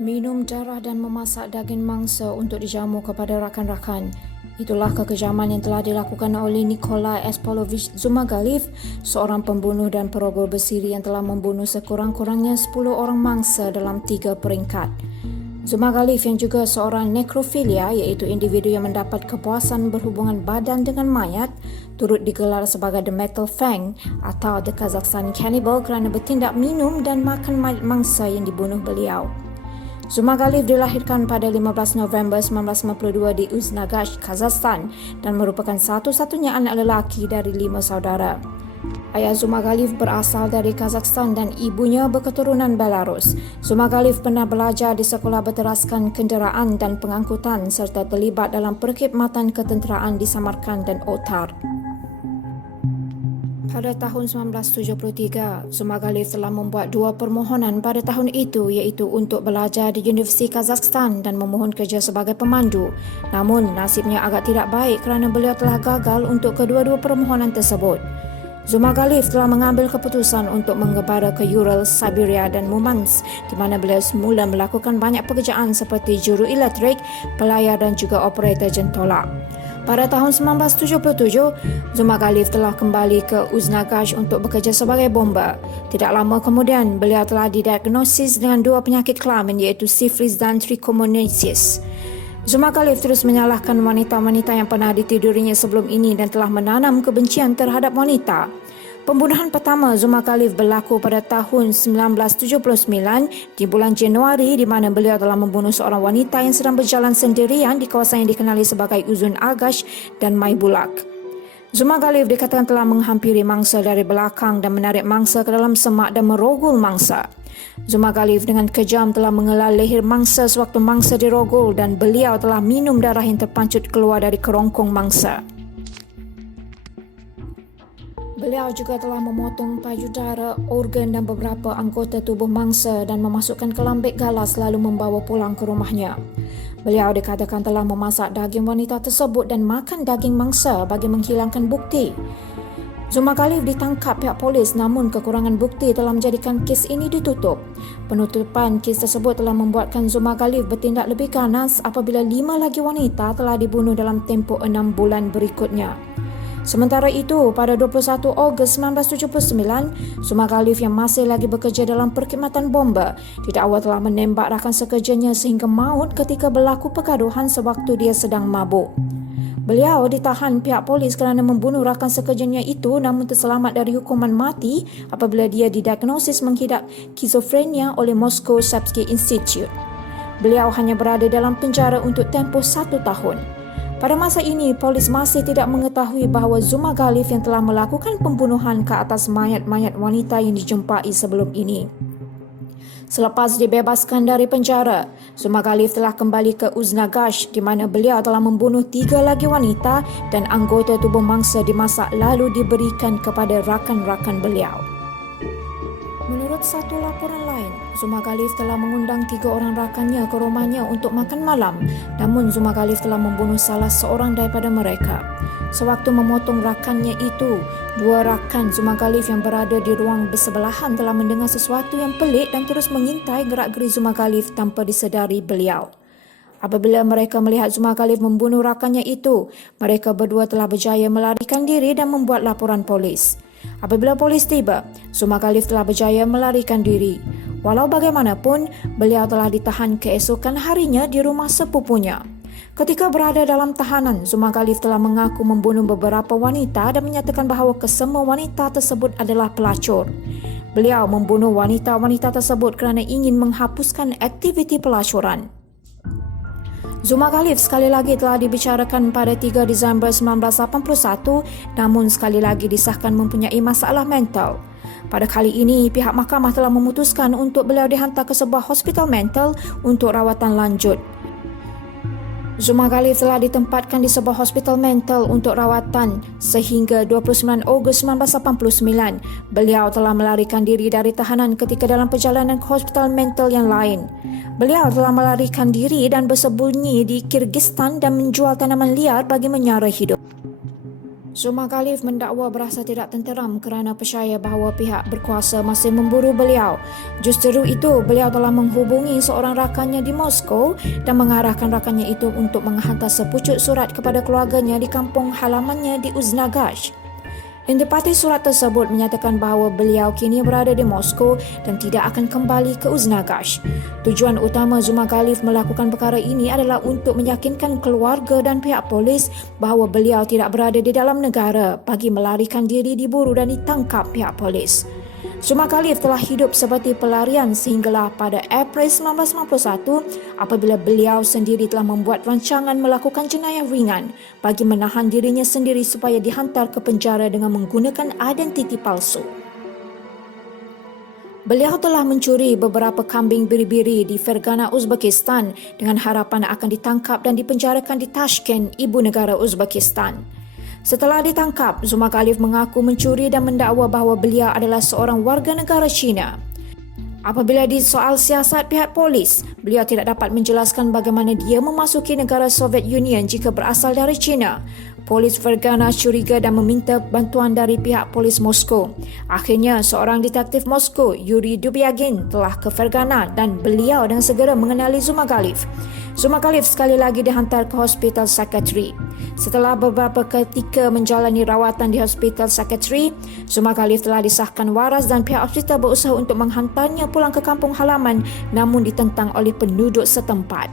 Minum darah dan memasak daging mangsa untuk dijamu kepada rakan-rakan. Itulah kekejaman yang telah dilakukan oleh Nikolai Espolovich Zhumagalev, seorang pembunuh dan perogol bersiri yang telah membunuh sekurang-kurangnya 10 orang mangsa dalam 3 peringkat. Zhumagalev yang juga seorang nekrofilia, iaitu individu yang mendapat kepuasan berhubungan badan dengan mayat, turut digelar sebagai The Metal Fang atau The Kazakhstan Cannibal kerana bertindak minum dan makan mayat mangsa yang dibunuh beliau. Zhumagalev dilahirkan pada 15 November 1952 di Uznagash, Kazakhstan dan merupakan satu-satunya anak lelaki dari 5 saudara. Ayah Zhumagalev berasal dari Kazakhstan dan ibunya berketurunan Belarus. Zhumagalev pernah belajar di sekolah berteraskan kenderaan dan pengangkutan serta terlibat dalam perkhidmatan ketenteraan di Samarkand dan Otar. Pada tahun 1973, Zhumagalev telah membuat 2 permohonan pada tahun itu, iaitu untuk belajar di Universiti Kazakhstan dan memohon kerja sebagai pemandu. Namun, nasibnya agak tidak baik kerana beliau telah gagal untuk kedua-dua permohonan tersebut. Zhumagalev telah mengambil keputusan untuk mengembara ke Ural, Siberia dan Murmansk, di mana beliau semula melakukan banyak pekerjaan seperti juru elektrik, pelayar dan juga operator jentolak. Pada tahun 1977, Zhumagalev telah kembali ke Uznagash untuk bekerja sebagai bomber. Tidak lama kemudian, beliau telah didiagnosis dengan 2 penyakit kelamin iaitu sifilis dan trichomoniasis. Zhumagalev terus menyalahkan wanita-wanita yang pernah ditidurinya sebelum ini dan telah menanam kebencian terhadap wanita. Pembunuhan pertama Zhumagalev berlaku pada tahun 1979 di bulan Januari, di mana beliau telah membunuh seorang wanita yang sedang berjalan sendirian di kawasan yang dikenali sebagai Uzun Agash dan Maybulak. Zhumagalev dikatakan telah menghampiri mangsa dari belakang dan menarik mangsa ke dalam semak dan merogol mangsa. Zhumagalev dengan kejam telah mengelal leher mangsa sewaktu mangsa dirogol dan beliau telah minum darah yang terpancut keluar dari kerongkong mangsa. Beliau juga telah memotong payudara, organ dan beberapa anggota tubuh mangsa dan memasukkan ke lambik galas lalu membawa pulang ke rumahnya. Beliau dikatakan telah memasak daging wanita tersebut dan makan daging mangsa bagi menghilangkan bukti. Zhumagalev ditangkap pihak polis, namun kekurangan bukti telah menjadikan kes ini ditutup. Penutupan kes tersebut telah membuatkan Zhumagalev bertindak lebih ganas apabila 5 lagi wanita telah dibunuh dalam tempoh 6 bulan berikutnya. Sementara itu, pada 21 Ogos 1979, Zhumagalev yang masih lagi bekerja dalam perkhidmatan bomba didakwa telah menembak rakan sekerjanya sehingga maut ketika berlaku pergaduhan sewaktu dia sedang mabuk. Beliau ditahan pihak polis kerana membunuh rakan sekerjanya itu, namun terselamat dari hukuman mati apabila dia didiagnosis mengidap skizofrenia oleh Moscow Sapsky Institute. Beliau hanya berada dalam penjara untuk tempoh 1 tahun. Pada masa ini, polis masih tidak mengetahui bahawa Zhumagalev yang telah melakukan pembunuhan ke atas mayat-mayat wanita yang dijumpai sebelum ini. Selepas dibebaskan dari penjara, Zhumagalev telah kembali ke Uznagash, di mana beliau telah membunuh 3 lagi wanita dan anggota tubuh mangsa dimasak lalu diberikan kepada rakan-rakan beliau. Menurut satu laporan lain, Zhumagalev telah mengundang 3 orang rakannya ke rumahnya untuk makan malam, namun Zhumagalev telah membunuh salah seorang daripada mereka. Sewaktu memotong rakannya itu, 2 rakan Zhumagalev yang berada di ruang bersebelahan telah mendengar sesuatu yang pelik dan terus mengintai gerak-geri Zhumagalev tanpa disedari beliau. Apabila mereka melihat Zhumagalev membunuh rakannya itu, mereka berdua telah berjaya melarikan diri dan membuat laporan polis. Apabila polis tiba, Zhumagalev telah berjaya melarikan diri. Walau bagaimanapun, beliau telah ditahan keesokan harinya di rumah sepupunya. Ketika berada dalam tahanan, Zhumagalev telah mengaku membunuh beberapa wanita dan menyatakan bahawa kesemua wanita tersebut adalah pelacur. Beliau membunuh wanita-wanita tersebut kerana ingin menghapuskan aktiviti pelacuran. Zhumagalev sekali lagi telah dibicarakan pada 3 Disember 1981, namun sekali lagi disahkan mempunyai masalah mental. Pada kali ini, pihak mahkamah telah memutuskan untuk beliau dihantar ke sebuah hospital mental untuk rawatan lanjut. Zhumagalev telah ditempatkan di sebuah hospital mental untuk rawatan sehingga 29 Ogos 1989. Beliau telah melarikan diri dari tahanan ketika dalam perjalanan ke hospital mental yang lain. Beliau telah melarikan diri dan bersembunyi di Kyrgyzstan dan menjual tanaman liar bagi menyara hidup. Zuma Khalif mendakwa berasa tidak tenteram kerana percaya bahawa pihak berkuasa masih memburu beliau. Justeru itu, beliau telah menghubungi seorang rakannya di Moskow dan mengarahkan rakannya itu untuk menghantar sepucuk surat kepada keluarganya di kampung halamannya di Uznagash. Intipati surat tersebut menyatakan bahawa beliau kini berada di Moskow dan tidak akan kembali ke Uznagash. Tujuan utama Zuma Khalif melakukan perkara ini adalah untuk meyakinkan keluarga dan pihak polis bahawa beliau tidak berada di dalam negara bagi melarikan diri diburu dan ditangkap pihak polis. Zuma Khalif telah hidup seperti pelarian sehinggalah pada April 1991 apabila beliau sendiri telah membuat rancangan melakukan jenayah ringan bagi menahan dirinya sendiri supaya dihantar ke penjara dengan menggunakan identiti palsu. Beliau telah mencuri beberapa kambing biri-biri di Fergana, Uzbekistan dengan harapan akan ditangkap dan dipenjarakan di Tashkent, ibu negara Uzbekistan. Setelah ditangkap, Zuma Khalif mengaku mencuri dan mendakwa bahawa beliau adalah seorang warga negara China. Apabila disoal siasat pihak polis, beliau tidak dapat menjelaskan bagaimana dia memasuki negara Soviet Union jika berasal dari China. Polis Fergana curiga dan meminta bantuan dari pihak polis Moskow. Akhirnya, seorang detektif Moskow, Yuri Dubyagin, telah ke Fergana dan beliau dengan segera mengenali Zuma Khalif. Zuma Khalif sekali lagi dihantar ke Hospital Psychiatry. Setelah beberapa ketika menjalani rawatan di Hospital Psychiatry, Zuma Khalif telah disahkan waras dan pihak hospital berusaha untuk menghantarnya pulang ke kampung halaman namun ditentang oleh penduduk setempat.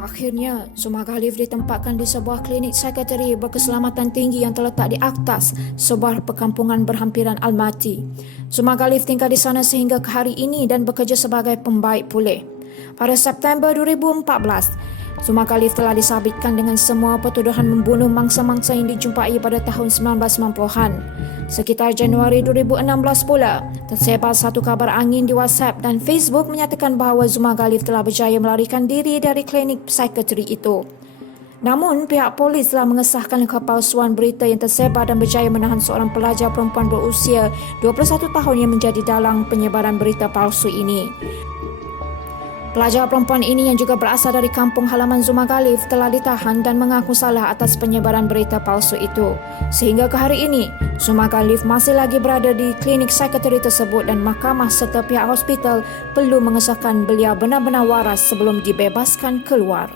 Akhirnya, Zuma Khalif ditempatkan di sebuah klinik psikiatri berkeselamatan tinggi yang terletak di atas sebuah perkampungan berhampiran Almaty. Zuma Khalif tinggal di sana sehingga ke hari ini dan bekerja sebagai pembaik pulih. Pada September 2014, Zuma Khalif telah disabitkan dengan semua pertuduhan membunuh mangsa-mangsa yang dijumpai pada tahun 1990-an. Sekitar Januari 2016 pula, tersebar satu kabar angin di WhatsApp dan Facebook menyatakan bahawa Zuma Khalif telah berjaya melarikan diri dari klinik psikiatri itu. Namun, pihak polis telah mengesahkan kepalsuan berita yang tersebar dan berjaya menahan seorang pelajar perempuan berusia 21 tahun yang menjadi dalang penyebaran berita palsu ini. Pelajar perempuan ini yang juga berasal dari kampung halaman Zuma Khalif telah ditahan dan mengaku salah atas penyebaran berita palsu itu. Sehingga ke hari ini, Zuma Khalif masih lagi berada di klinik psikiatri tersebut dan mahkamah serta pihak hospital perlu mengesahkan beliau benar-benar waras sebelum dibebaskan keluar.